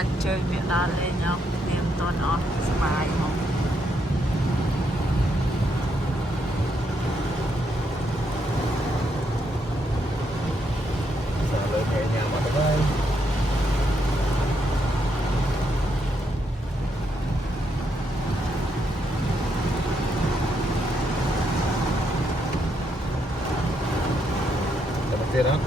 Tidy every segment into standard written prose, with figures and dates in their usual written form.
ดันเจอเวียดนามเลยเนาะเตรียมตัวเนาะสบายเนาะเลยแค่ยางมาได้แต่มันเจ๊นะ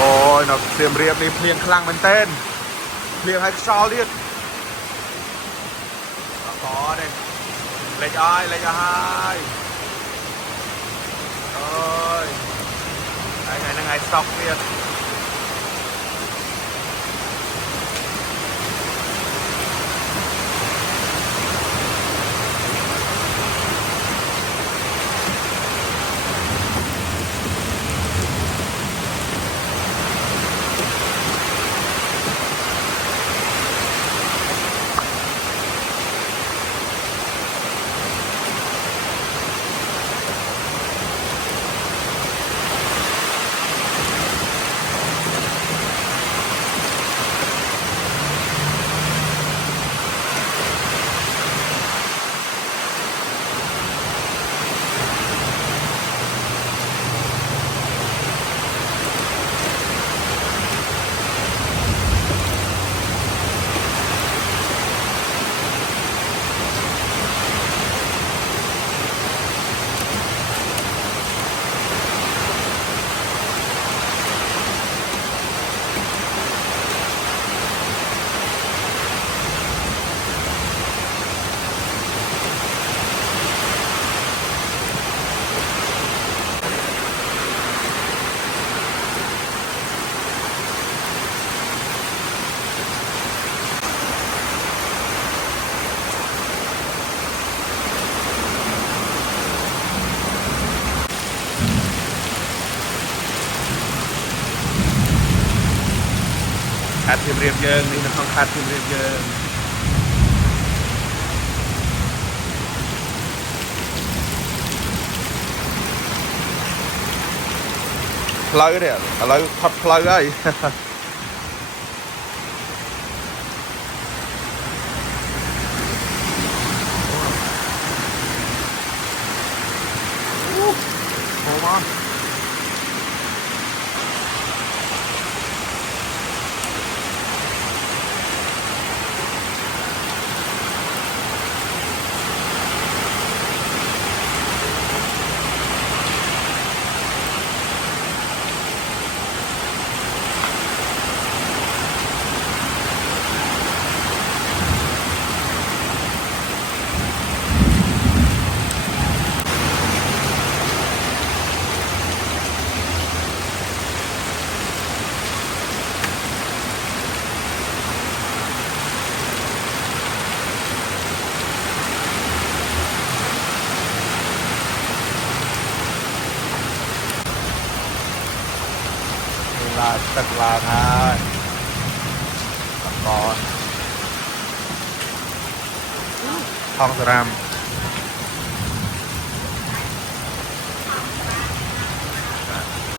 โอ้ยนักเตรียมเรียบนี่เพลียงคลั่งมันเต้นเพลียงให้ชอเรียดต่อเด็กเล็กอ้ายเล็กอ้ายเอ้ยไงสต็อกเรียดขาดทีมเรียบเยิงนี่มันต้องขาดทีมเรียบเยิงพลอยเนี่ยอะไรพัดพลอยได้โอ้มาlà thật là còn không ram